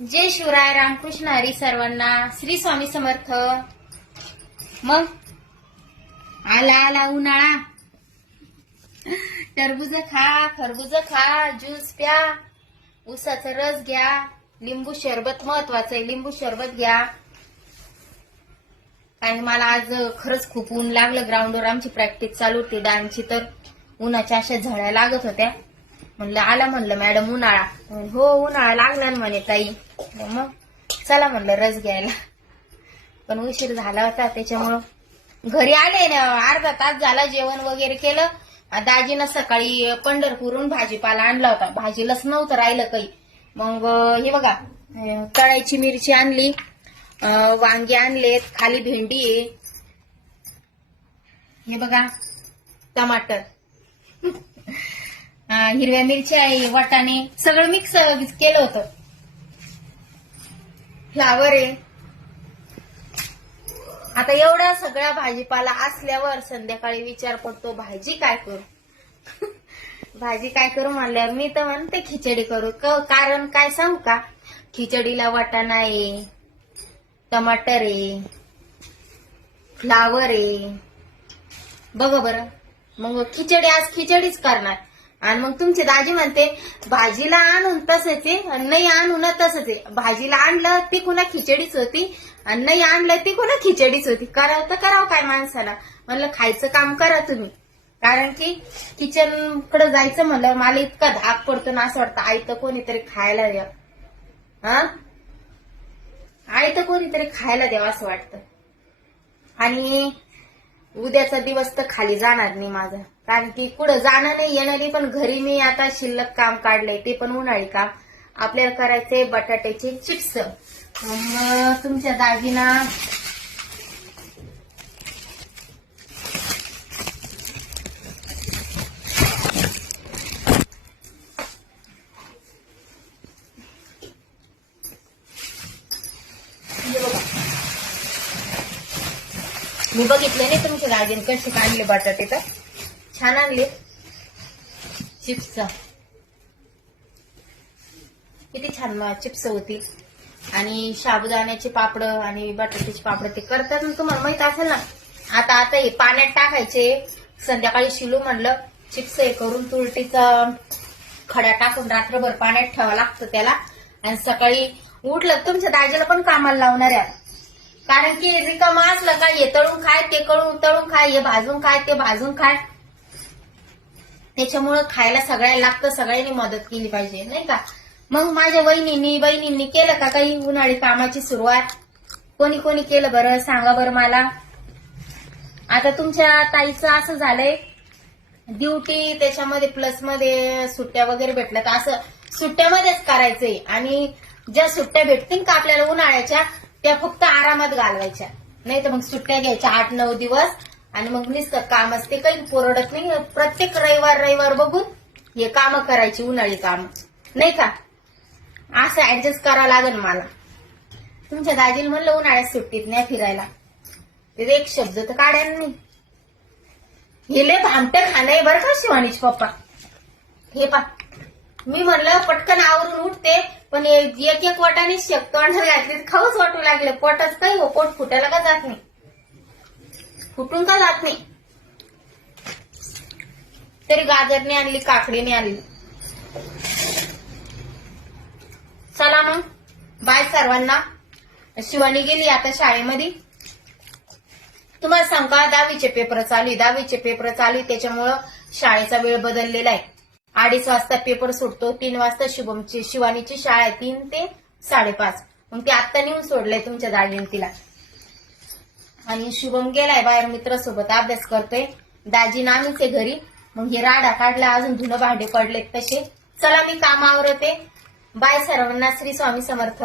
जय शिवराय, रामकृष्ण हरी सर्वांना, श्री स्वामी समर्थ. मग आला आला उन्हाळा. टरबूज खा, खरबूज खा, ज्यूस प्या, उसाचा रस घ्या, लिंबू सरबत महत्वाचं आहे, लिंबू सरबत घ्या. आणि मला आज खरंच खूप ऊन लागलं. ग्राउंडवर आमची प्रॅक्टिस चालू होती डान्सची, तर उन्हाच्या अशा झळ्या लागत होत्या. म्हणलं आला म्हणलं मॅडम उन्हाळा. हो उन्हाळा लागला ना म्हणे ताई. मग चला म्हणलं रस घ्यायला, पण उशीर झाला होता त्याच्यामुळं घरी आले ना. अर्धा तास झाला, जेवण वगैरे केलं. दाजीनं सकाळी पंढरपूरहून भाजीपाला आणला होता, भाजीलाच नव्हतं राहिलं काही. मग हे बघा, तळायची मिरची आणली, वांगे आणलेत, खाली भेंडी आहे, हे बघा टमाटर, हिरव्या मिरच्या आहे, वाटाणे, सगळं मिक्स केलं होतं. फ्लावर आहे. आता एवढा सगळा भाजीपाला असल्यावर संध्याकाळी विचार पडतो भाजी काय करू. भाजी काय करू म्हणल्यावर मी तर म्हणते खिचडी करू. कारण काय सांगू का, खिचडीला वाटाणा आहे, टमाटर आहे, फ्लावर आहे, बघा बरं. मग खिचडी आज खिचडीच करणार. आणि मग तुमची दाजी म्हणते भाजीला आणून तसंच आहे, नाही आणून तसंच आहे. भाजीला आणलं ती कुणा खिचडीच होती, आणि नाही आणलं ती कुणा खिचडीच होती. करावं तर करावं काय माणसाला. म्हणलं खायचं काम करा तुम्ही. कारण की किचन कडे जायचं म्हणलं मला इतका धाक पडतो ना, असं वाटतं आई तर कोणीतरी खायला द्या, आई तर कोणीतरी खायला द्यावं असं वाटतं. आणि उद्याचा दिवस तर खाली जाणार नाही माझा, कारण की कुठं जाणं नाही येणार नाही. पण घरी मी आता शिल्लक काम काढलंय, ते पण उन्हाळी काम. आपल्याला करायचे बटाट्याचे चिप्स. मग तुमच्या दाजीना मी बघितले नाही तुमच्या दाजीने कसे काढले बटाटे, तर छान आणले. चिप्स किती छान चिप्स होती. आणि साबुदाण्याचे पापड आणि बटाट्याचे पापड ते करतात ना, तुम्हाला माहित असेल ना. आता हे पाण्यात टाकायचे, संध्याकाळी शिलू म्हणलं चिप्स हे करून तुरटीचा खडा टाकून रात्रभर पाण्यात ठेवावं लागतं त्याला. आणि सकाळी उठलं तुमच्या दाजीला पण कामाला लावणार आहे. कारण की रिकामा असलं का हे तळून खाय, ते तळून खाय, हे भाजून खाय, ते भाजून खाय. त्याच्यामुळं खायला सगळ्यांना लागतं, सगळ्यांनी मदत केली पाहिजे नाही का. मग माझ्या बहिणींनी केलं का काही उन्हाळी कामाची सुरुवात? कोणी कोणी केलं बरं सांगा बरं मला. आता तुमच्या ताईचं असं झालंय ड्युटी, त्याच्यामध्ये प्लस मध्ये सुट्ट्या वगैरे भेटल्या तर असं सुट्ट्यामध्येच करायचंय. आणि ज्या सुट्ट्या भेटतील का आपल्याला उन्हाळ्याच्या, त्या फक्त आरामात घालवायच्या, नाही तर मग सुट्ट्या घ्यायच्या 8-9 दिवस. आणि मग नुसतं काम असते, काही परवडत नाही. प्रत्येक रविवार बघून हे काम करायची, उन्हाळी काम नाही का. असं ऍडजस्ट करावं लागेल मला. तुमच्या दाजीला म्हणलं उन्हाळ्यात सुट्टीत नाही फिरायला, ते एक शब्द तर काढायला नाही. हे लय भामटं खाणं आहे बरं का शिवानीचे पप्पा. हे पा, मी म्हणलं पटकन आवरून उठते, पण एक वाटाने तोंडात घातली खाऊच वाटू लागले. पोटाच काही हो, पोट फुटायला का जात नाही, फुटून का जात नाही. तरी गाजरने आणली, काकडीने आणली. चला मग बाय सर्वांना. शिवानी गेली आता शाळेमध्ये. तुम्हाला सांगू का, 10वीचे पेपर चालू आहे, त्याच्यामुळं शाळेचा वेळ बदललेला आहे. 2:30 वाजता पेपर सुटतो, 3 वाजता शिवानीची शाळा आहे, 3 ते 5:30. मग ती आत्ता नेऊन सोडलंय तुमच्या दाजीने तिला. आणि शुभम गेलाय बाहेर मित्रासोबत अभ्यास करतोय. दाजी नामीच आहे घरी. मग हे राडा काढला, अजून धुणं भांडे पडलेत तसे. चला मी काम आवरते. बाय सर्वांना, श्री स्वामी समर्थ.